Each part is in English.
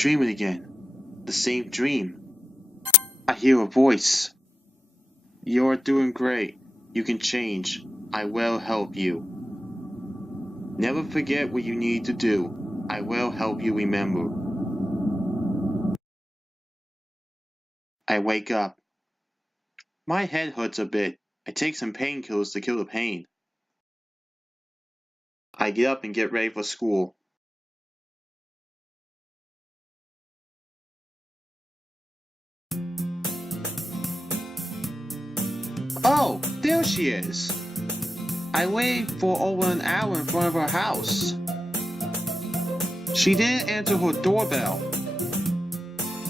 dreaming again. The same dream. I hear a voice. You're doing great. You can change. I will help you. Never forget what you need to do. I will help you remember. I wake up. My head hurts a bit. I take some painkillers to kill the pain. I get up and get ready for school. Oh, there she is. I waited for over an hour in front of her house. She didn't answer her doorbell.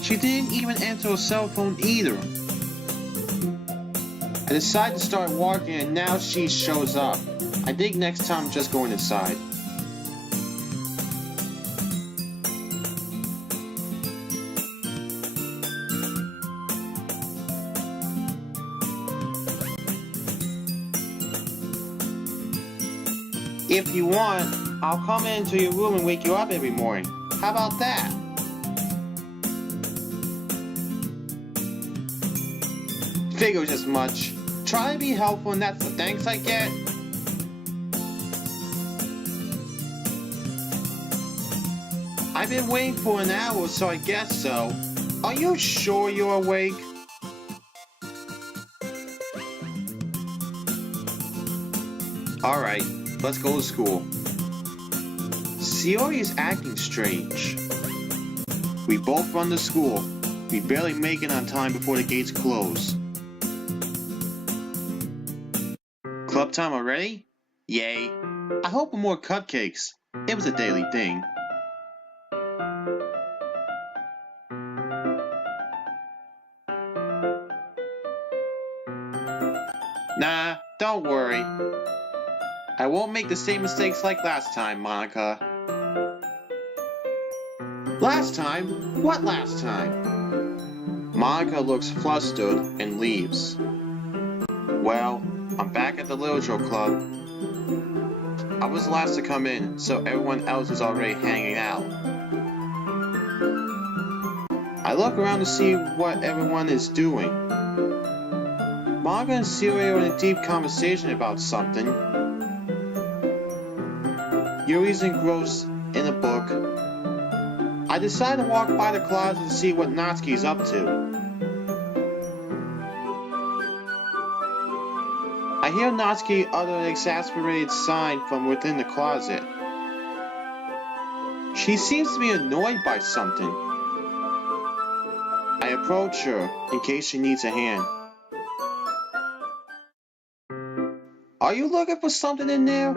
She didn't even answer her cell phone either. I decided to start walking and now she shows up. I think next time I'm just going inside. If you want, I'll come into your room and wake you up every morning. How about that? Figures as much. Try to be helpful and that's the thanks I get. I've been waiting for an hour, so I guess so. Are you sure you're awake? Alright, let's go to school. Sayori is acting strange. We both run to school. We barely make it on time before the gates close. Club time already? Yay. I hope for more cupcakes. It was a daily thing. Nah, don't worry. I won't make the same mistakes like last time, Monika. Last time? What last time? Monika looks flustered and leaves. Well, I'm back at the Literature Club. I was the last to come in, so everyone else is already hanging out. I look around to see what everyone is doing. Monika and Sayori are in a deep conversation about something. Yuri's engrossed in a book. I decide to walk by the closet to see what Natsuki's up to. I hear Natsuki utter an exasperated sign from within the closet. She seems to be annoyed by something. I approach her in case she needs a hand. Are you looking for something in there?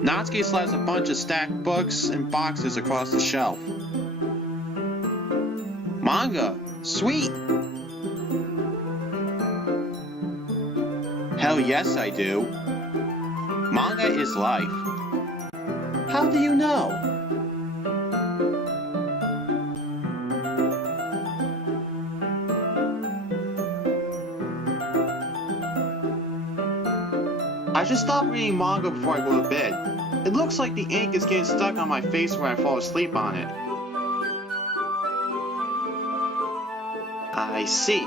Natsuki slides a bunch of stacked books and boxes across the shelf. Manga! Sweet! Hell yes I do. Manga is life. How do you know? I should stop reading manga before I go to bed. It looks like the ink is getting stuck on my face when I fall asleep on it. I see.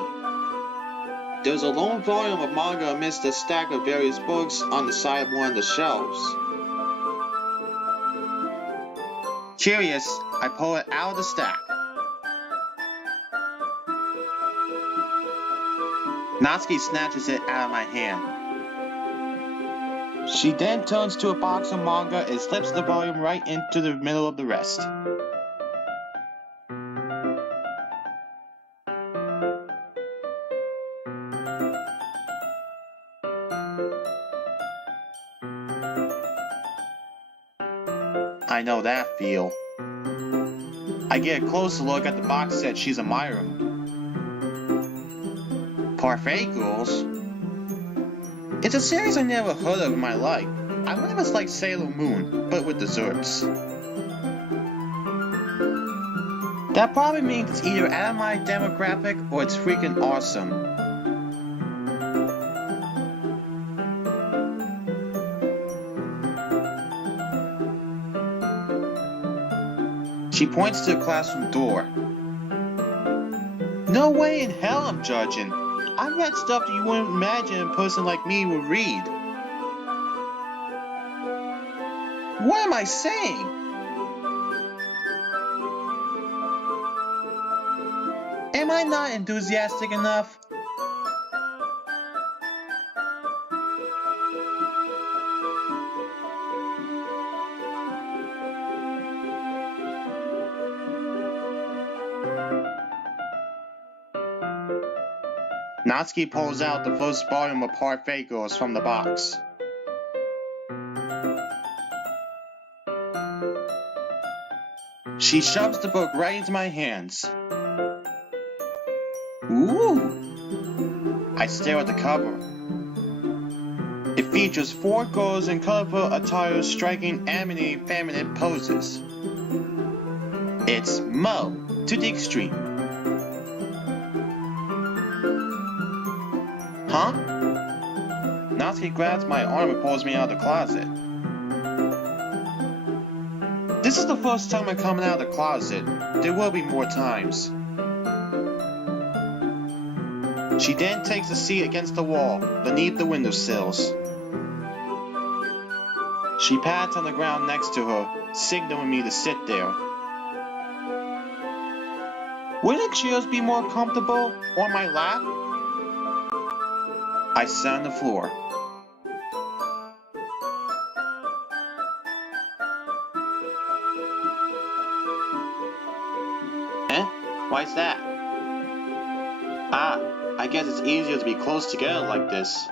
There's a lone volume of manga amidst a stack of various books on the side of one of the shelves. Curious, I pull it out of the stack. Natsuki snatches it out of my hand. She then turns to a box of manga and slips the volume right into the middle of the rest. I know that feel. I get a closer look at the box set she's admiring. Parfait Girls? It's a series I never heard of in my life. I wonder if it's like Sailor Moon, but with desserts. That probably means it's either out of my demographic or it's freaking awesome. She points to the classroom door. No way in hell I'm judging. I read stuff that you wouldn't imagine a person like me would read. What am I saying? Am I not enthusiastic enough? Natsuki pulls out the first volume of Parfait Girls from the box. She shoves the book right into my hands. Ooh! I stare at the cover. It features 4 girls in colorful attire striking anime feminine poses. It's Mo to the extreme. Huh? Natsuki grabs my arm and pulls me out of the closet. This is the first time I'm coming out of the closet. There will be more times. She then takes a seat against the wall, beneath the windowsills. She pats on the ground next to her, signaling me to sit there. Wouldn't chairs be more comfortable on my lap? I sat on the floor. Why's that? Ah, I guess it's easier to be close together like this.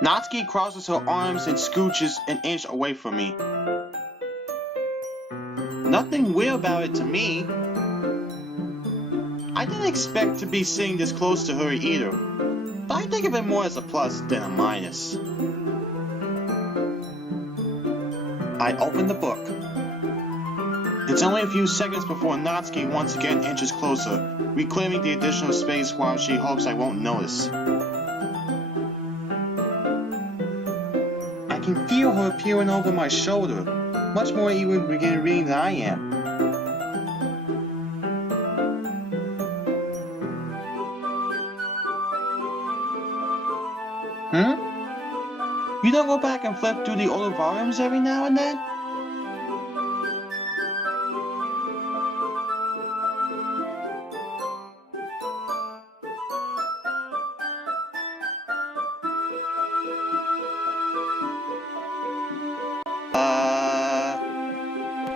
Natsuki crosses her arms and scooches an inch away from me. Nothing weird about it to me. I didn't expect to be sitting this close to her either, but I think of it more as a plus than a minus. I open the book. It's only a few seconds before Natsuki once again inches closer, reclaiming the additional space while she hopes I won't notice. I can feel her peering over my shoulder, much more eager to begin reading than I am. You don't go back and flip through the older volumes every now and then?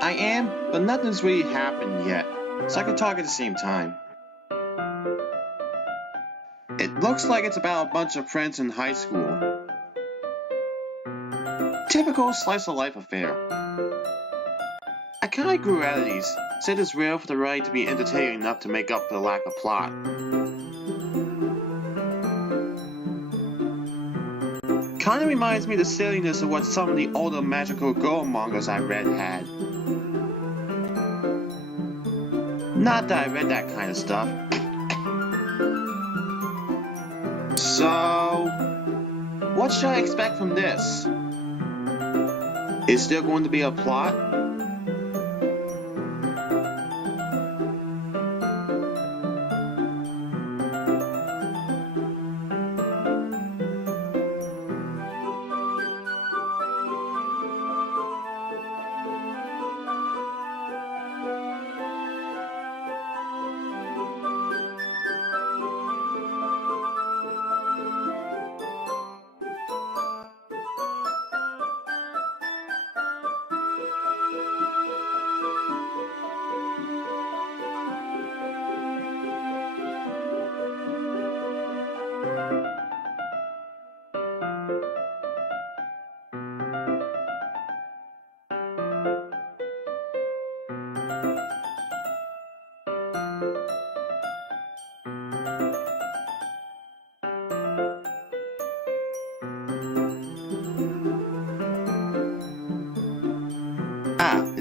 I am, but nothing's really happened yet, so I can talk at the same time. It looks like it's about a bunch of friends in high school. Typical slice-of-life affair. I kinda grew out of these, said it's rare for the writing to be entertaining enough to make up for the lack of plot. Kinda reminds me of the silliness of what some of the older magical girl mangas I read had. Not that I read that kind of stuff. So, what should I expect from this? Is there going to be a plot?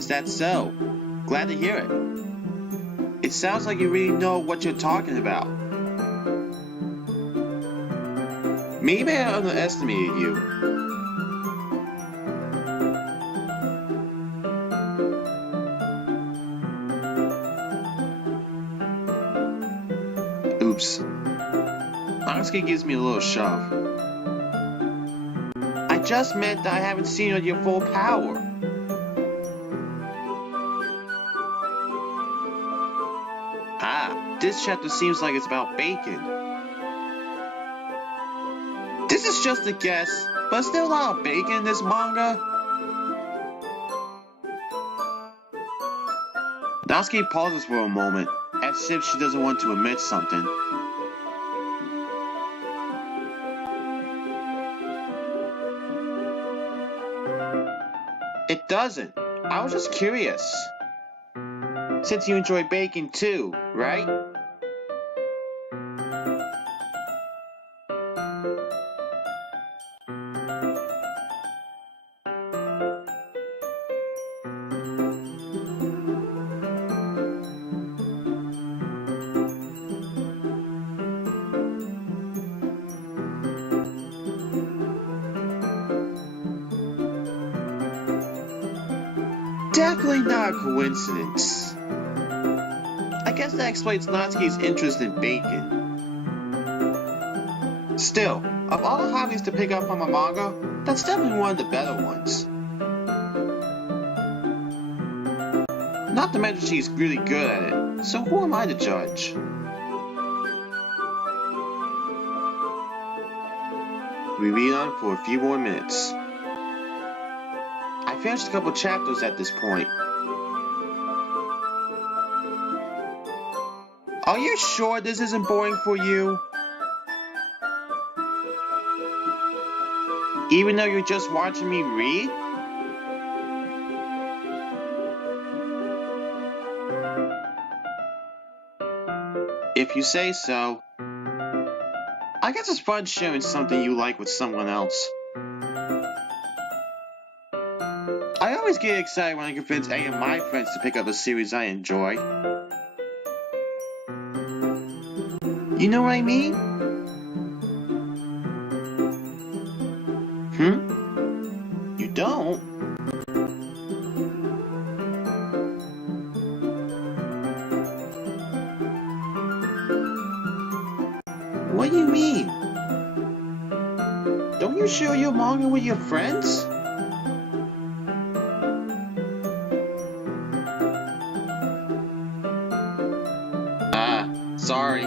that so? Glad to hear it. It sounds like you really know what you're talking about. Maybe I underestimated you. Oops. Natsuki gives me a little shove. I just meant that I haven't seen you at your full power. Ah, this chapter seems like it's about bacon. This is just a guess, but still a lot of bacon in this manga. Natsuki pauses for a moment, as if she doesn't want to admit something. It doesn't. I was just curious. Since you enjoy bacon too, right? Definitely not a coincidence. I guess that explains Natsuki's interest in bacon. Still, of all the hobbies to pick up from a manga, that's definitely one of the better ones. Not to mention she's really good at it, so who am I to judge? We read on for a few more minutes. I finished a couple chapters at this point. Are you sure this isn't boring for you? Even though you're just watching me read? If you say so. I guess it's fun sharing something you like with someone else. I always get excited when I convince any of my friends to pick up a series I enjoy. You know what I mean? You don't? What do you mean? Don't you share your manga with your friends? Sorry.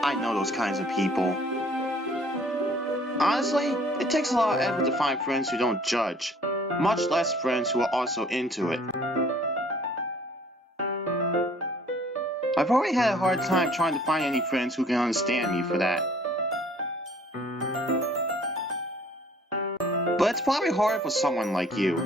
I know those kinds of people. Honestly, it takes a lot of effort to find friends who don't judge, much less friends who are also into it. I've already had a hard time trying to find any friends who can understand me for that. But it's probably hard for someone like you.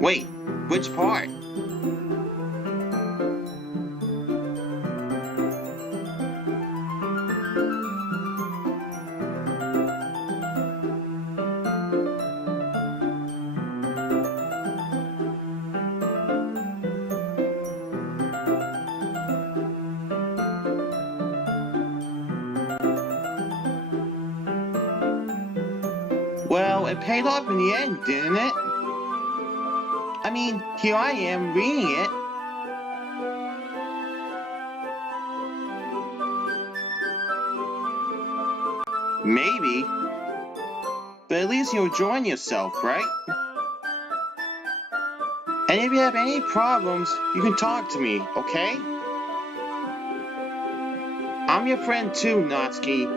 Wait, which part? Well, it paid off in the end, didn't it? I mean, here I am reading it. Maybe. But at least you're enjoying yourself, right? And if you have any problems, you can talk to me, okay? I'm your friend too, Natsuki.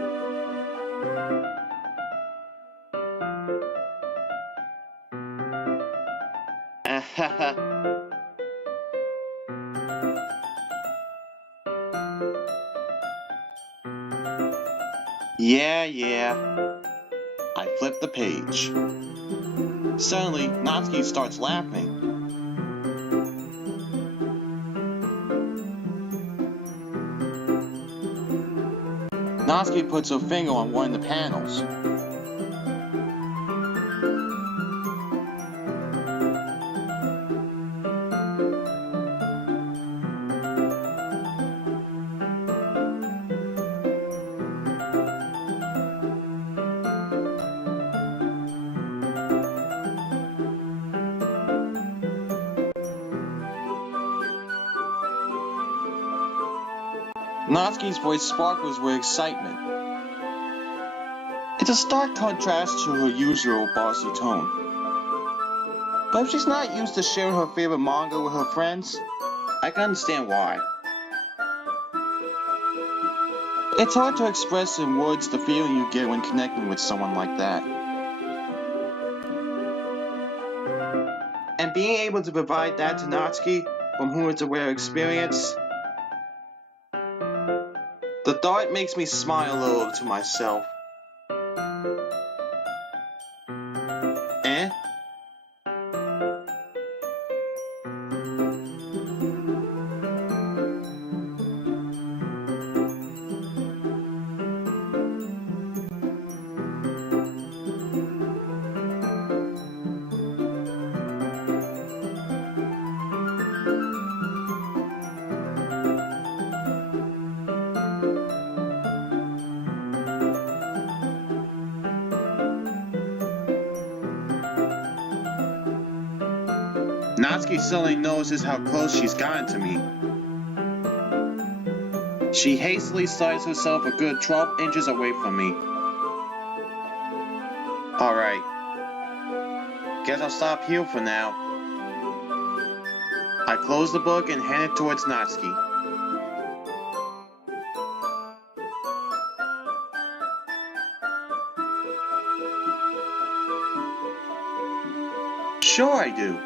Yeah. I flip the page. Suddenly, Natsuki starts laughing. Natsuki puts her finger on one of the panels. Natsuki's voice sparkles with excitement. It's a stark contrast to her usual bossy tone. But if she's not used to sharing her favorite manga with her friends, I can understand why. It's hard to express in words the feeling you get when connecting with someone like that. And being able to provide that to Natsuki, from whom it's a rare experience, the thought makes me smile a little to myself. Eh? Natsuki suddenly notices how close she's gotten to me. She hastily slides herself a good 12 inches away from me. Alright. Guess I'll stop here for now. I close the book and hand it towards Natsuki. Sure I do.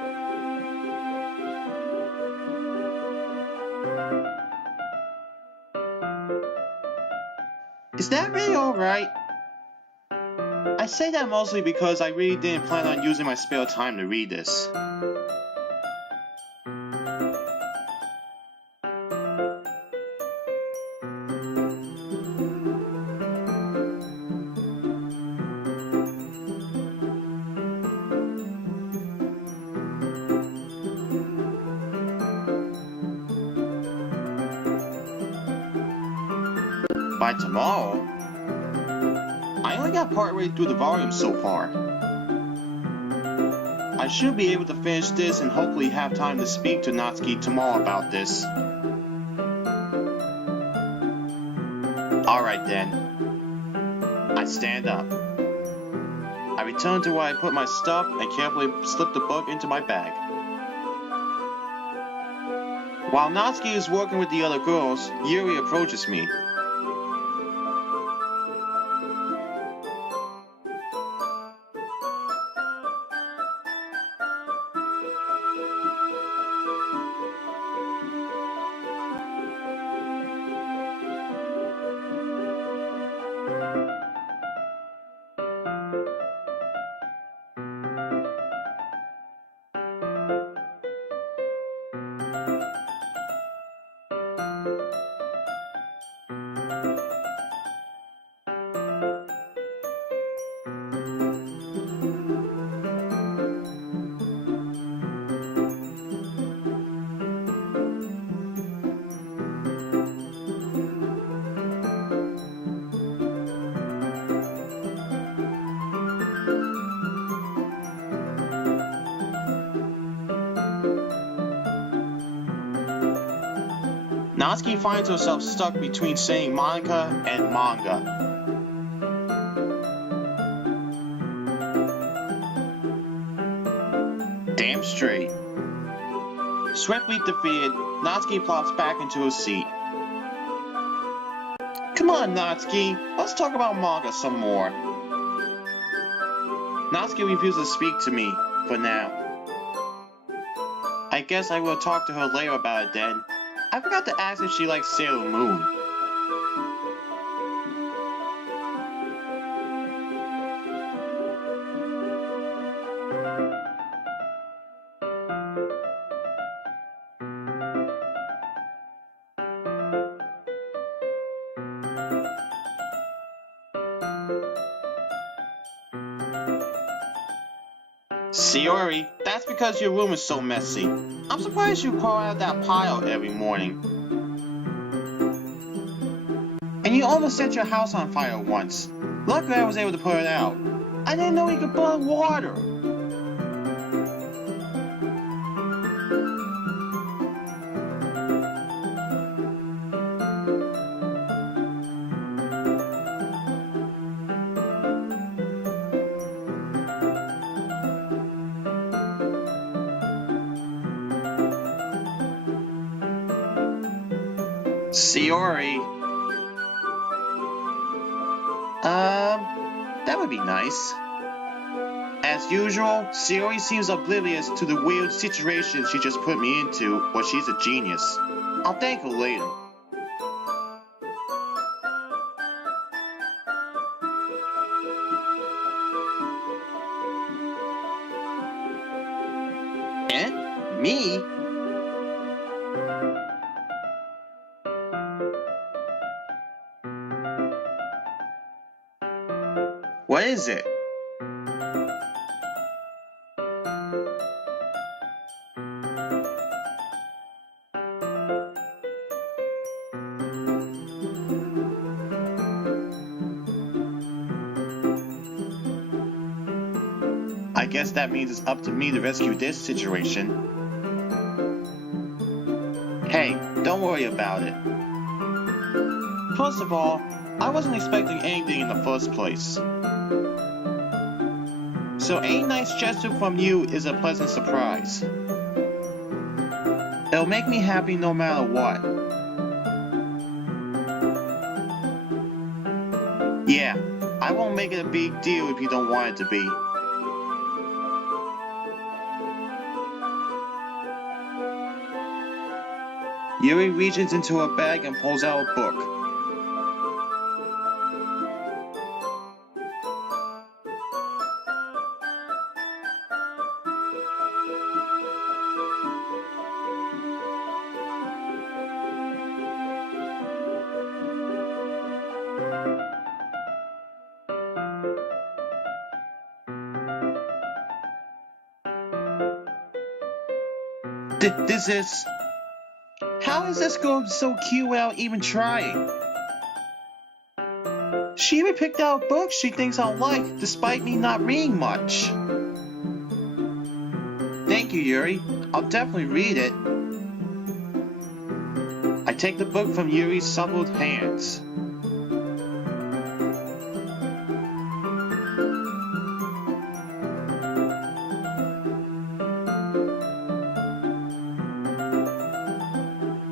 Is that really alright? I say that mostly because I really didn't plan on using my spare time to read this. By tomorrow? I only got partway through the volume so far. I should be able to finish this and hopefully have time to speak to Natsuki tomorrow about this. Alright then. I stand up. I return to where I put my stuff and carefully slip the book into my bag. While Natsuki is working with the other girls, Yuri approaches me. Natsuki finds herself stuck between saying Monika and manga. Damn straight. Swiftly defeated, Natsuki plops back into her seat. Come on, Natsuki, let's talk about manga some more. Natsuki refuses to speak to me, for now. guess I will talk to her later about it then. I forgot to ask if she likes Sailor Moon. Sayori, that's because your room is so messy. I'm surprised you crawl out of that pile every morning. And you almost set your house on fire once. Luckily I was able to put it out. I didn't know you could boil water. Sayori. That would be nice. As usual, Sayori seems oblivious to the weird situation she just put me into, but she's a genius. I'll thank her later. Eh? Me? What is it? I guess that means it's up to me to rescue this situation. Hey, don't worry about it. First of all, I wasn't expecting anything in the first place. So any nice gesture from you is a pleasant surprise. It'll make me happy no matter what. Yeah, I won't make it a big deal if you don't want it to be. Yuri reaches into her bag and pulls out a book. This is... How is this girl so cute without even trying? She even picked out a book she thinks I'll like, despite me not reading much. Thank you, Yuri. I'll definitely read it. I take the book from Yuri's suppled hands.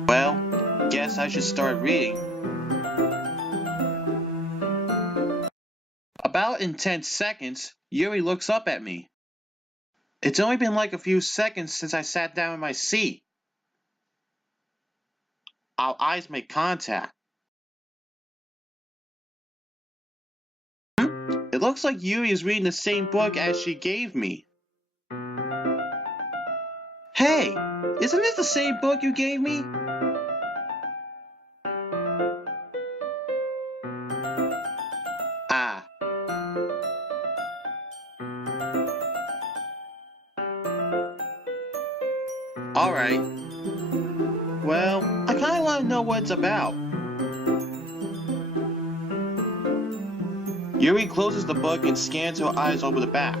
Well, guess I should start reading. About in 10 seconds, Yuri looks up at me. It's only been like a few seconds since I sat down in my seat. Our eyes make contact. It looks like Yuri is reading the same book as she gave me. Hey, isn't this the same book you gave me? Ah. Alright. Well, I kinda wanna know what it's about. Yuri closes the book and scans her eyes over the back.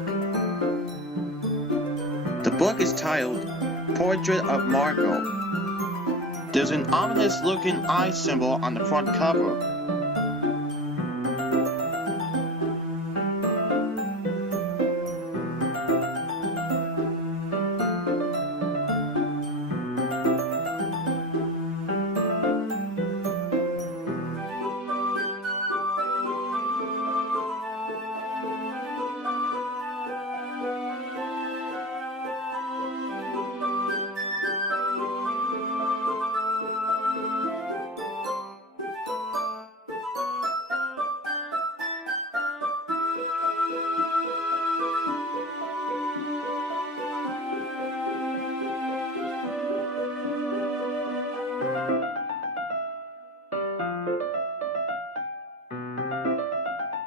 The book is titled Portrait of Marco. There's an ominous looking eye symbol on the front cover.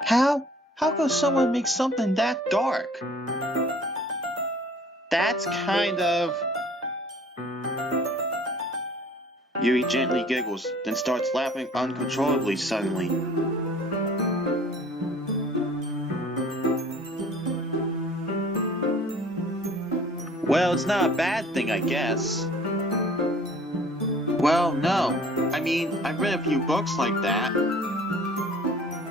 How? How could someone make something that dark? That's kind of... Yuri gently giggles, then starts laughing uncontrollably suddenly. Well, it's not a bad thing, I guess. Well, no. I mean, I've read a few books like that.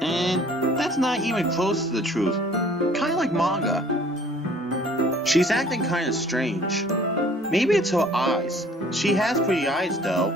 And that's not even close to the truth. Kinda like manga. She's acting kinda strange. Maybe it's her eyes. She has pretty eyes, though.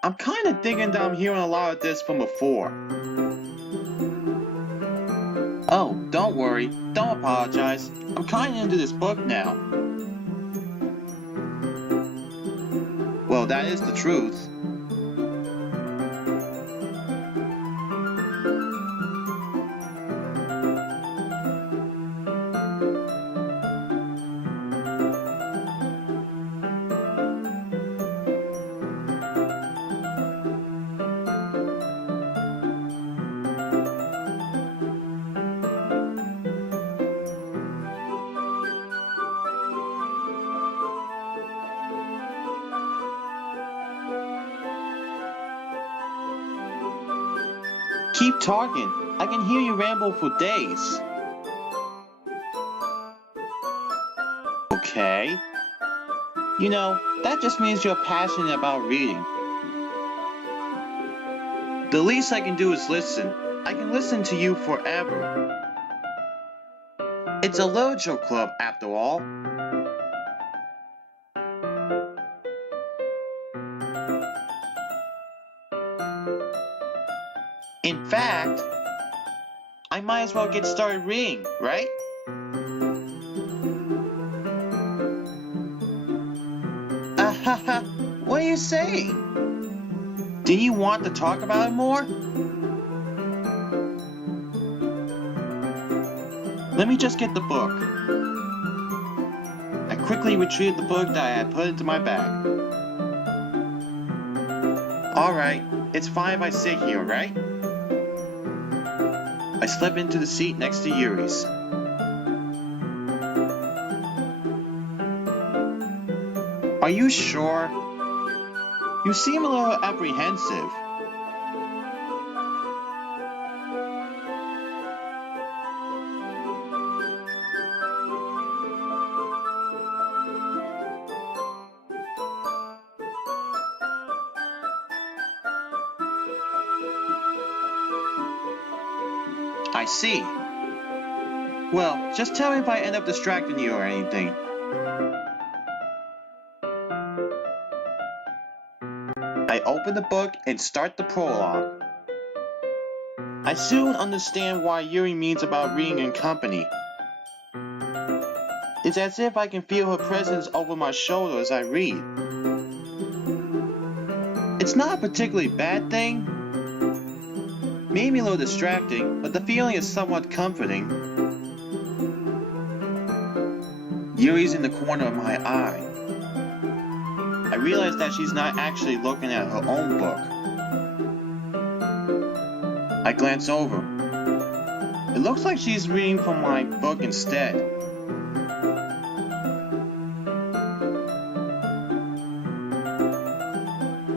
I'm kinda thinking that I'm hearing a lot of this from before. Oh, don't worry. Don't apologize. I'm kinda into this book now. Well, that is the truth. Keep talking. I can hear you ramble for days. Okay. You know, that just means you're passionate about reading. The least I can do is listen. I can listen to you forever. It's a literature club, after all. In fact, I might as well get started reading, right? Ahaha, what are you saying? Do you want to talk about it more? Let me just get the book. I quickly retrieved the book that I had put into my bag. Alright, it's fine if I sit here, right? I slip into the seat next to Yuri's. Are you sure? You seem a little apprehensive. I see. Well, just tell me if I end up distracting you or anything. I open the book and start the prologue. I soon understand why Yuri means about reading in company. It's as if I can feel her presence over my shoulder as I read. It's not a particularly bad thing. Maybe a little distracting, but the feeling is somewhat comforting. Yuri's in the corner of my eye. I realize that she's not actually looking at her own book. I glance over. It looks like she's reading from my book instead.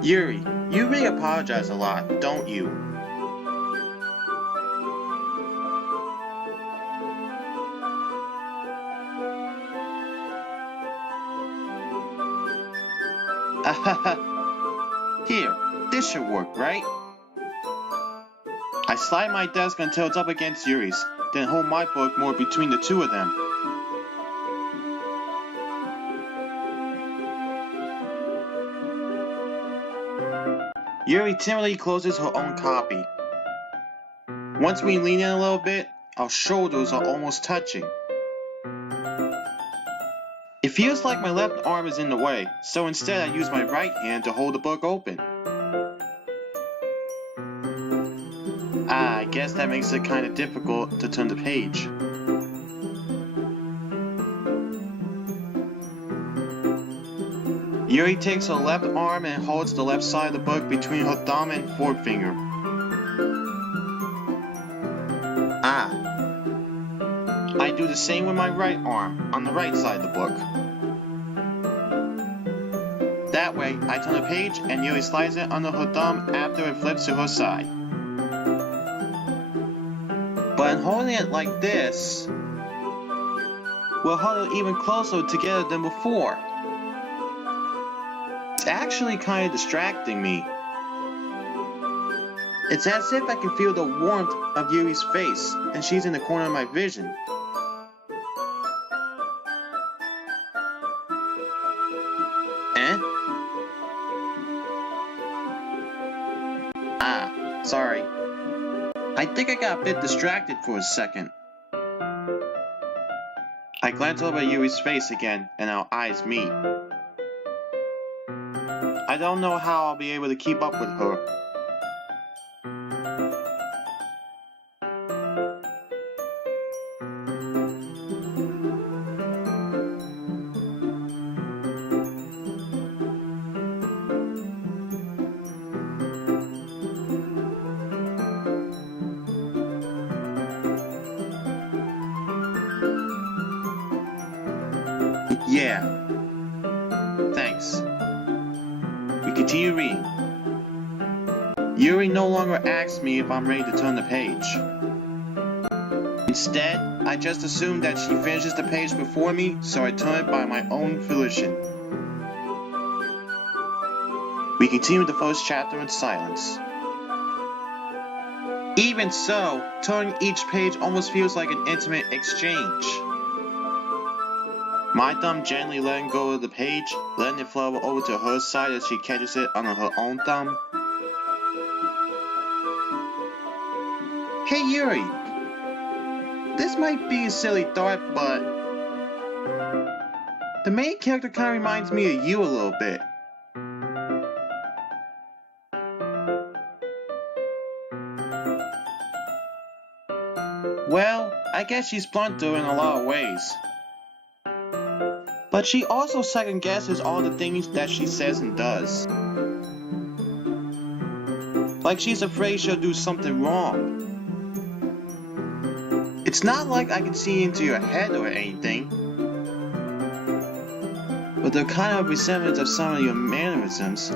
Yuri, you really apologize a lot, don't you? Ahaha. Here, this should work, right? I slide my desk until it's up against Yuri's, then hold my book more between the two of them. Yuri timidly closes her own copy. Once we lean in a little bit, our shoulders are almost touching. It feels like my left arm is in the way, so instead I use my right hand to hold the book open. I guess that makes it kind of difficult to turn the page. Yuri takes her left arm and holds the left side of the book between her thumb and forefinger. I do the same with my right arm, on the right side of the book. That way, I turn the page and Yuri slides it under her thumb after it flips to her side. But in holding it like this, we'll huddle even closer together than before. It's actually kind of distracting me. It's as if I can feel the warmth of Yuri's face, and she's in the corner of my vision. Sorry. I think I got a bit distracted for a second. I glance over at Yuri's face again, and our eyes meet. I don't know how I'll be able to keep up with her. Yeah. Thanks. We continue reading. Yuri no longer asks me if I'm ready to turn the page. Instead, I just assume that she finishes the page before me, so I turn it by my own volition. We continue the first chapter in silence. Even so, turning each page almost feels like an intimate exchange. My thumb gently letting go of the page, letting it flow over to her side as she catches it under her own thumb. Hey Yuri! This might be a silly thought, but the main character kinda reminds me of you a little bit. Well, I guess she's blunter in a lot of ways. But she also second guesses all the things that she says and does. Like she's afraid she'll do something wrong. It's not like I can see into your head or anything. But they're kind of a resemblance of some of your mannerisms.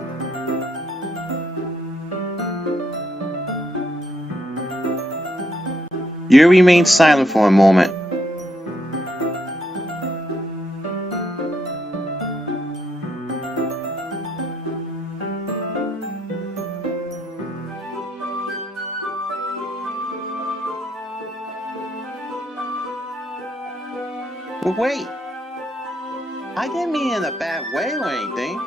You remain silent for a moment. But wait, I didn't mean it in a bad way or anything.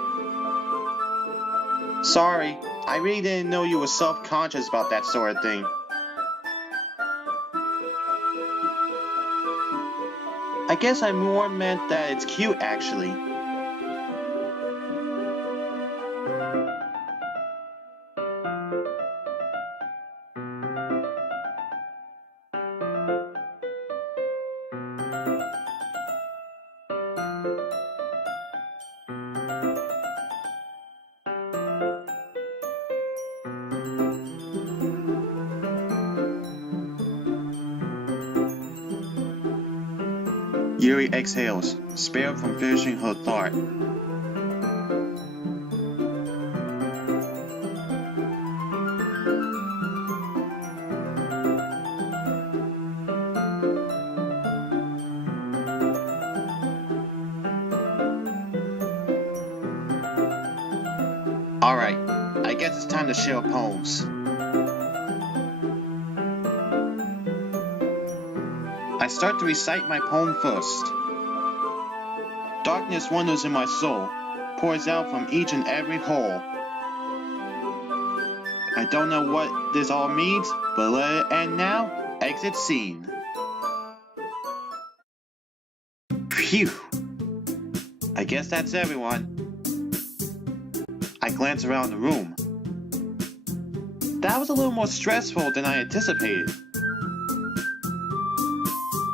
Sorry, I really didn't know you were self-conscious about that sort of thing. I guess I more meant that it's cute actually. Yuri exhales, spared from finishing her thought. Alright, I guess it's time to share poems. I start to recite my poem first. Darkness wanders in my soul, pours out from each and every hole. I don't know what this all means, but let it end now. Exit scene. Phew. I guess that's everyone. I glance around the room. That was a little more stressful than I anticipated.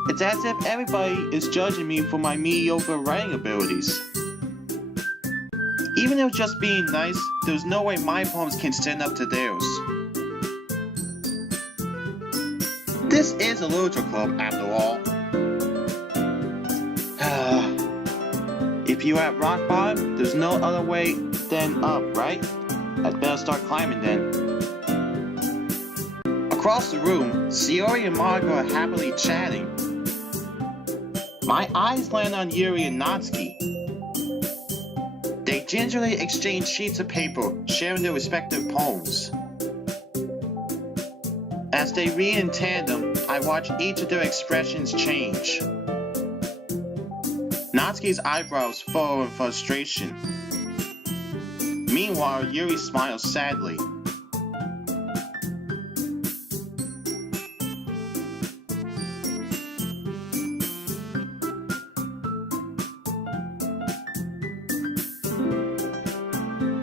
It's as if everybody is judging me for my mediocre writing abilities. Even if just being nice, there's no way my poems can stand up to theirs. This is a literature club, after all. If you're at rock bottom, there's no other way than up, right? I'd better start climbing then. Across the room, Sayori and Monika are happily chatting. My eyes land on Yuri and Natsuki. They gingerly exchange sheets of paper, sharing their respective poems. As they read in tandem, I watch each of their expressions change. Natsuki's eyebrows furrow in frustration. Meanwhile, Yuri smiles sadly.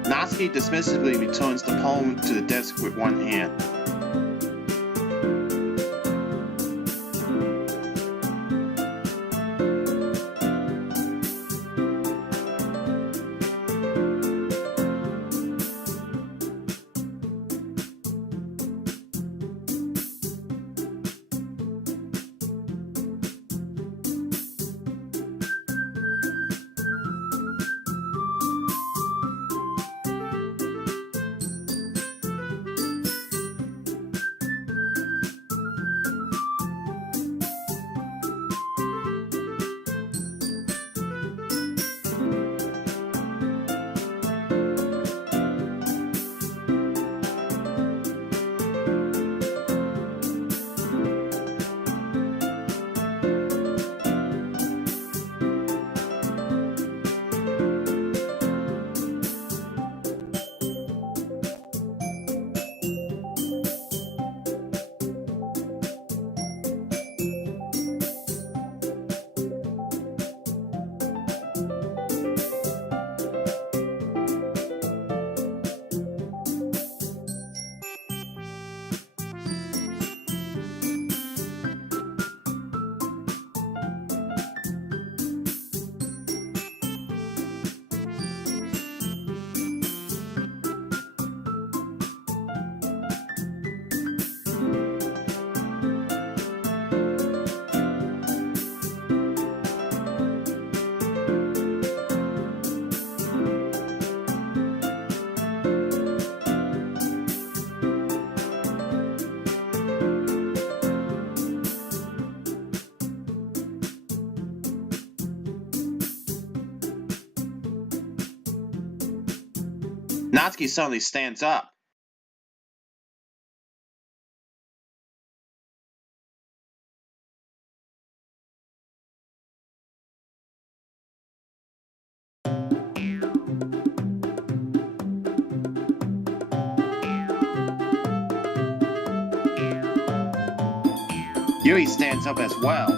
Natsuki dismissively returns the poem to the desk with one hand. Natsuki suddenly stands up. Yuri stands up as well.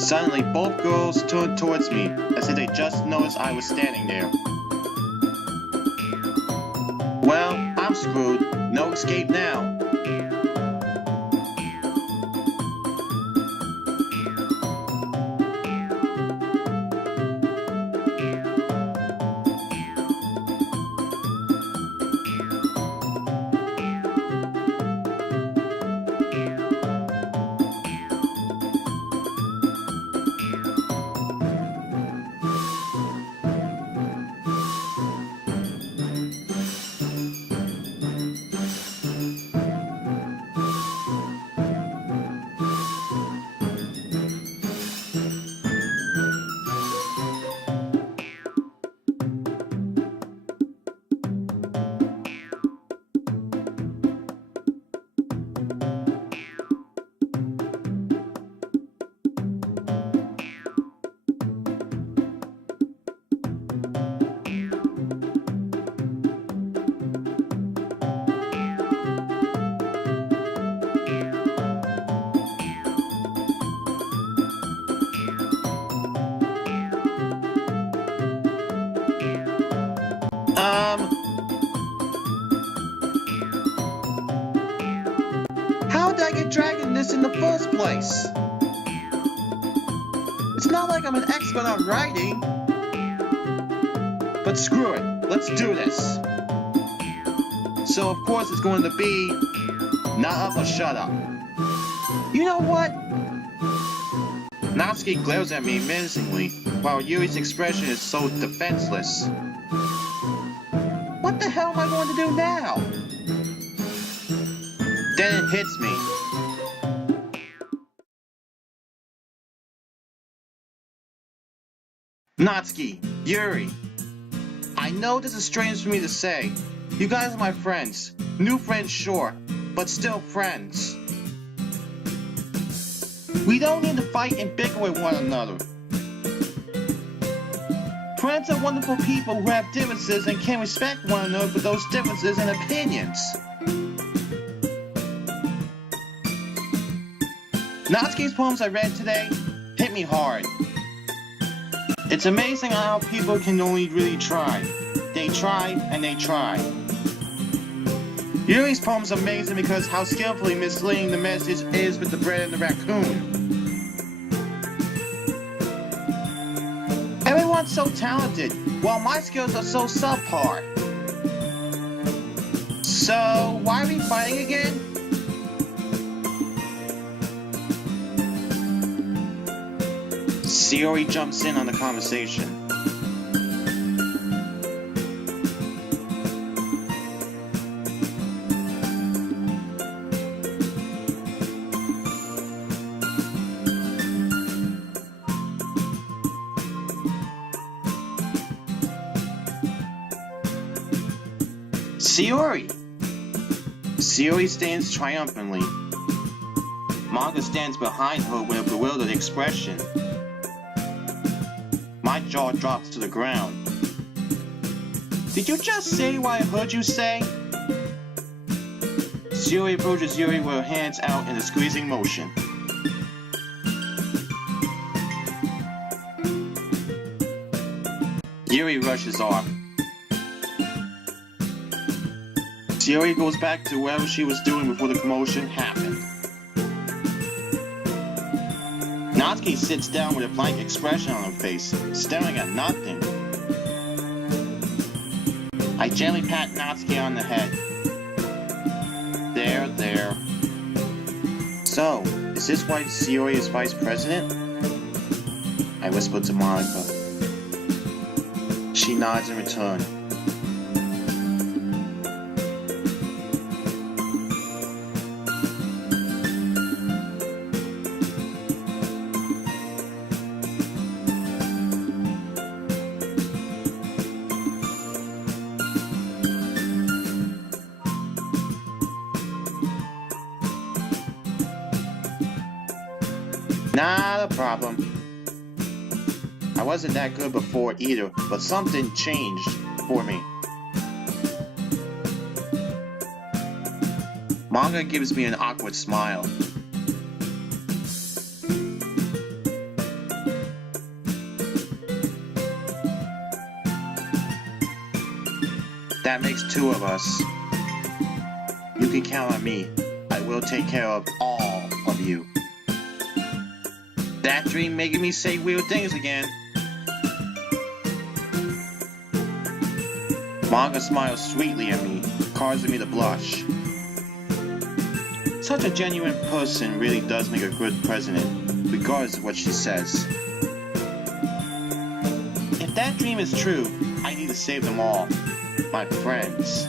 Suddenly, both girls turned towards me, as if they just noticed I was standing there. Well, I'm screwed. No escape now. How did I get dragged in this in the first place? It's not like I'm an expert on writing. But screw it, let's do this. So of course it's going to be not up or shut up. You know what? Natsuki glares at me menacingly, while Yuri's expression is so defenseless. What the hell am I going to do now? Then it hits me. Natsuki, Yuri. I know this is strange for me to say. You guys are my friends. New friends, sure, but still friends. We don't need to fight and bicker with one another. Friends are wonderful people who have differences and can respect one another for those differences and opinions. Natsuki's poems I read today hit me hard. It's amazing how people can only really try. They try and they try. Yuri's poem's amazing because how skillfully misleading the message is with the bread and the raccoon. Everyone's so talented, while my skills are so subpar. So, why are we fighting again? Sayori jumps in on the conversation. Sayori stands triumphantly. Monika stands behind her with a bewildered expression. My jaw drops to the ground. Did you just say what I heard you say? Sayori approaches Yuri with her hands out in a squeezing motion. Yuri rushes off. Sayori goes back to whatever she was doing before the commotion happened. Natsuki sits down with a blank expression on her face, staring at nothing. I gently pat Natsuki on the head. There. So, is this why Sayori is vice president? I whispered to Monika. She nods in return. Not a problem. I wasn't that good before either, but something changed for me. Monika gives me an awkward smile. That makes two of us. You can count on me. I will take care of all of you. That dream making me say weird things again. Monika smiles sweetly at me, causing me to blush. Such a genuine person really does make a good president, regardless of what she says. If that dream is true, I need to save them all. My friends.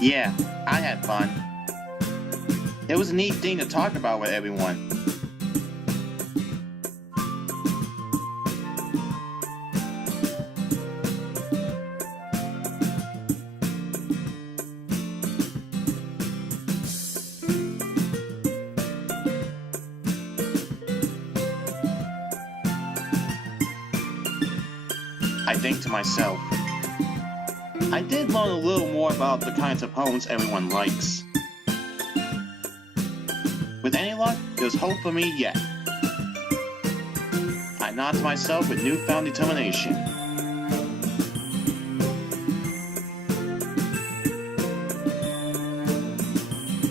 Yeah, I had fun. It was a neat thing to talk about with everyone. I think to myself, I did learn a little more about the kinds of poems everyone likes. With any luck, there's hope for me yet. I nod to myself with newfound determination.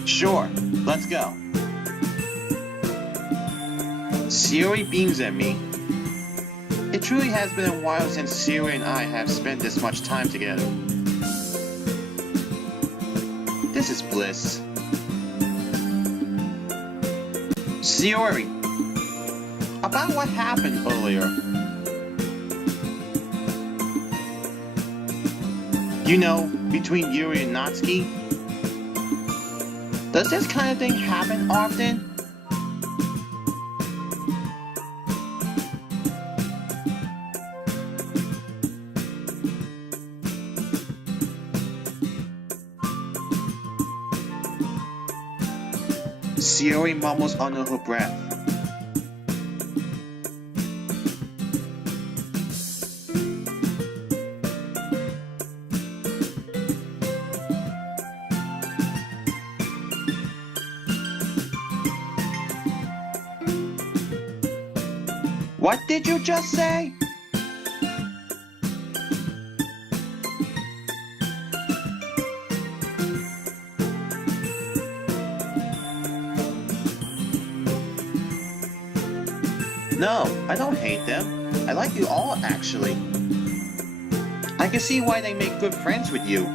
Sure, let's go. Sayori beams at me. It truly has been a while since Sayori and I have spent this much time together. This is bliss. Sayori, about what happened earlier. You know, between Yuri and Natsuki? Does this kind of thing happen often? Sayori mumbles under her breath. What did you just say? No, I don't hate them. I like you all, actually. I can see why they make good friends with you.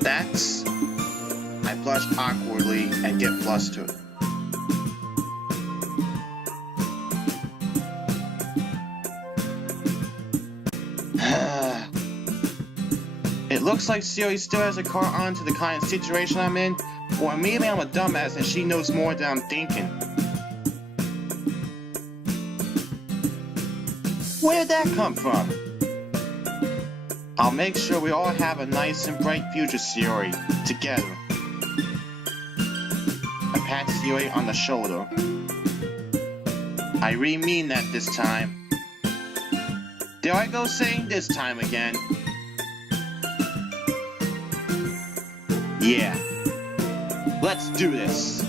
That's... I blush awkwardly and get flustered. It looks like Sayori still has a car on to the kind of situation I'm in, or maybe I'm a dumbass and she knows more than I'm thinking. Where did that come from? I'll make sure we all have a nice and bright future, Sayori, together. I pat Sayori on the shoulder. I really mean that this time. There I go saying this time again. Yeah, let's do this.